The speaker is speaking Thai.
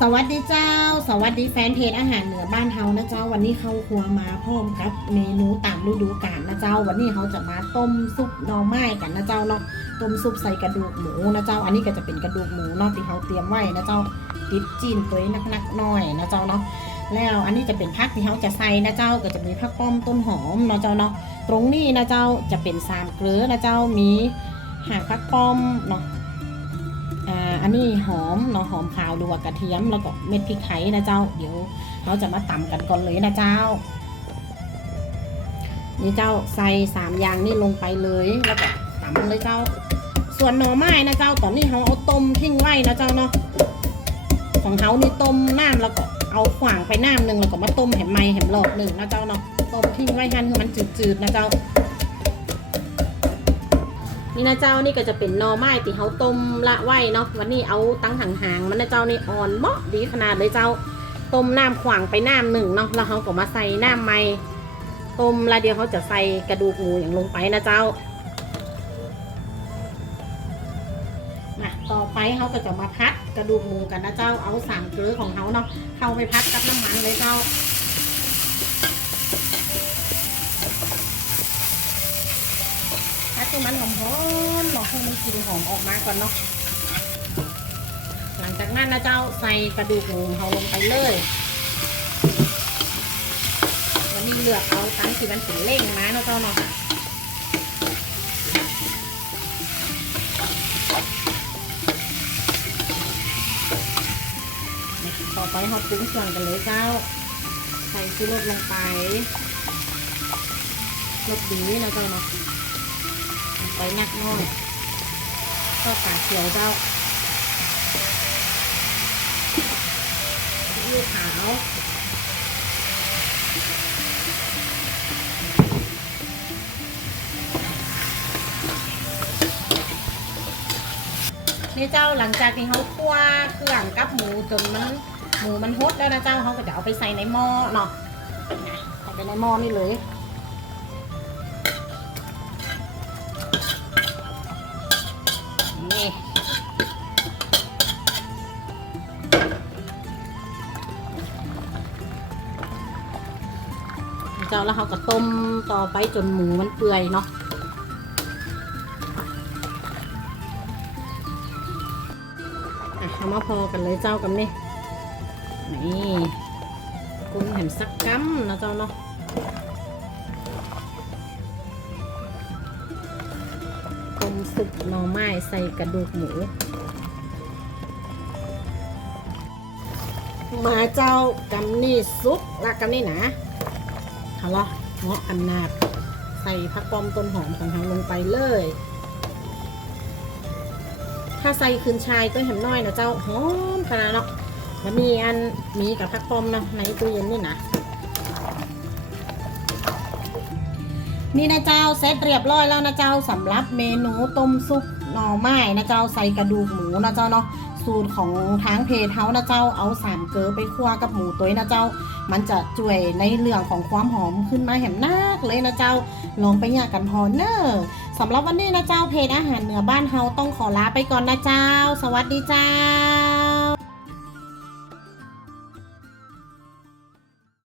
สวัสดีเจ้า สวัสดีแฟนเพจอาหารเหนือบ้านเฮานะเจ้า วันนี้เข้าครัวมาพร้อมกับเมนูตามฤดูกาลนะเจ้า วันนี้เขาจะมาต้มซุปหน่อไม้กันนะเจ้าเนาะต้มซุปใส่กระดูกหมูนะเจ้า อันนี้ก็จะเป็นกระดูกหมูเนาะที่เขาเตรียมไว้นะเจ้าติดจีนตัวนักๆหน่อยนะเจ้าเนาะแล้วอันนี้จะเป็นผักที่เขาจะใส่นะเจ้าก็จะมีผักป้อมต้นหอมนะเจ้าเนาะตรงนี้นะเจ้าจะเป็นสามเกลือนะเจ้ามีหางผักป้อมเนาะ อันนี้หอมเนาะหอมขาวหรือว่ากระเทียมแล้วก็เม็ดพริกไทยนะเจ้า เดี๋ยวเราจะมาตำกันก่อนเลยนะเจ้า นี่เจ้าใส่สามอย่างนี่ลงไปเลยแล้วก็ตำเลยเจ้า ส่วนหน่อไม้นะเจ้า ตอนนี้เขาเอาต้มทิ้งไว้นะเจ้าเนาะของเขานี่ต้มน้ำแล้วก็เอาขวางไปน้ำหนึ่งแล้วก็มาต้มแหมไหมแหมหลอดหนึ่งนะเจ้าเนาะต้มทิ้งไว้ให้มันจืดๆนะเจ้า นี่นะเจ้านี่ก็จะเป็นนอไม้ที่เขาต้มละไว้เนาะวันนี้เอาตั้งห่างๆมันนะเจ้านี่อ่อนเหมาะดีขนาดเลยเจ้าต้มน้ำขวางไปน้ำหนึ่งเนาะแล้วเขาก็มาใส่น้ำใหม่ต้มและเดียวเขาจะใส่กระดูกหมูอย่างลงไปนะเจ้ามาต่อไปเขาก็จะมาพัดกระดูกหมูกันนะเจ้าเอาสามเกลือของเขาเนาะเข้าไปพัดกับน้ำมันเลยเจ้า ถ้มันหอมๆเนาะให้มันกลิ่นหอมออกมาก่อนเนาะ หลังจากนั้นนะเจ้าใส่กระดูกหมูเขาลงไปเลยวันนี้เลือกเอาตั้งที่มันเป็นเล่งมาเนาะเจ้าเนาะต่อไปเราปรุงเครื่องกันเลยเจ้า ใส่ชูรสลงไปรสดีนะเจ้าเนาะ ไปนักน้อยก็กาเขียวเจ้ายูขาวนี่เจ้าหลังจากที่เขาคั่วเครื่องกับหมูจนมันหมูมันฮดแล้วนะเจ้าเขาก็จะเอาไปใส่ในหม้อเนาะนะใส่ไปในหม้อนี่เลย เจ้าแล้วเขาก็ต้มต่อไปจนหมูมันเปื่อยเนาะอะเอามาพอกันเลยเจ้ากันนี่นี่กุ้งเห็นสักกัมนะเจ้าเนาะต้มซุปหน่อไม้ใส่กระดูกหมู มาเจ้ากำนี่ซุปละกำนี่นะ เอาละเงาะอันนาดใส่ผักปอมต้นหอมของเราลงไปเลย ถ้าใส่คืนชายก็เห็นน้อยนะเจ้าหอมขนาดเนาะแล้วมีอันมีกับผักปอมนะในตู้เย็นนี่นะนี่นะเจ้าเสร็จเรียบร้อยแล้วนะเจ้าสำหรับเมนูต้มซุปหน่อไม้นะเจ้าใส่กระดูกหมูนะเจ้าเนาะ สูตรของทางเพจเฮานะเจ้าเอาสามเกลือไปคั่วกับหมูตัวนะเจ้า มันจะจ่วยในเรื่องของความหอมขึ้นมาแหมนักเลยนะเจ้า ลองไปอยากกันพอเนอะสำหรับวันนี้นะเจ้าเพจอาหารเหนือบ้านเฮาต้องขอลาไปก่อนนะเจ้า สวัสดีเจ้า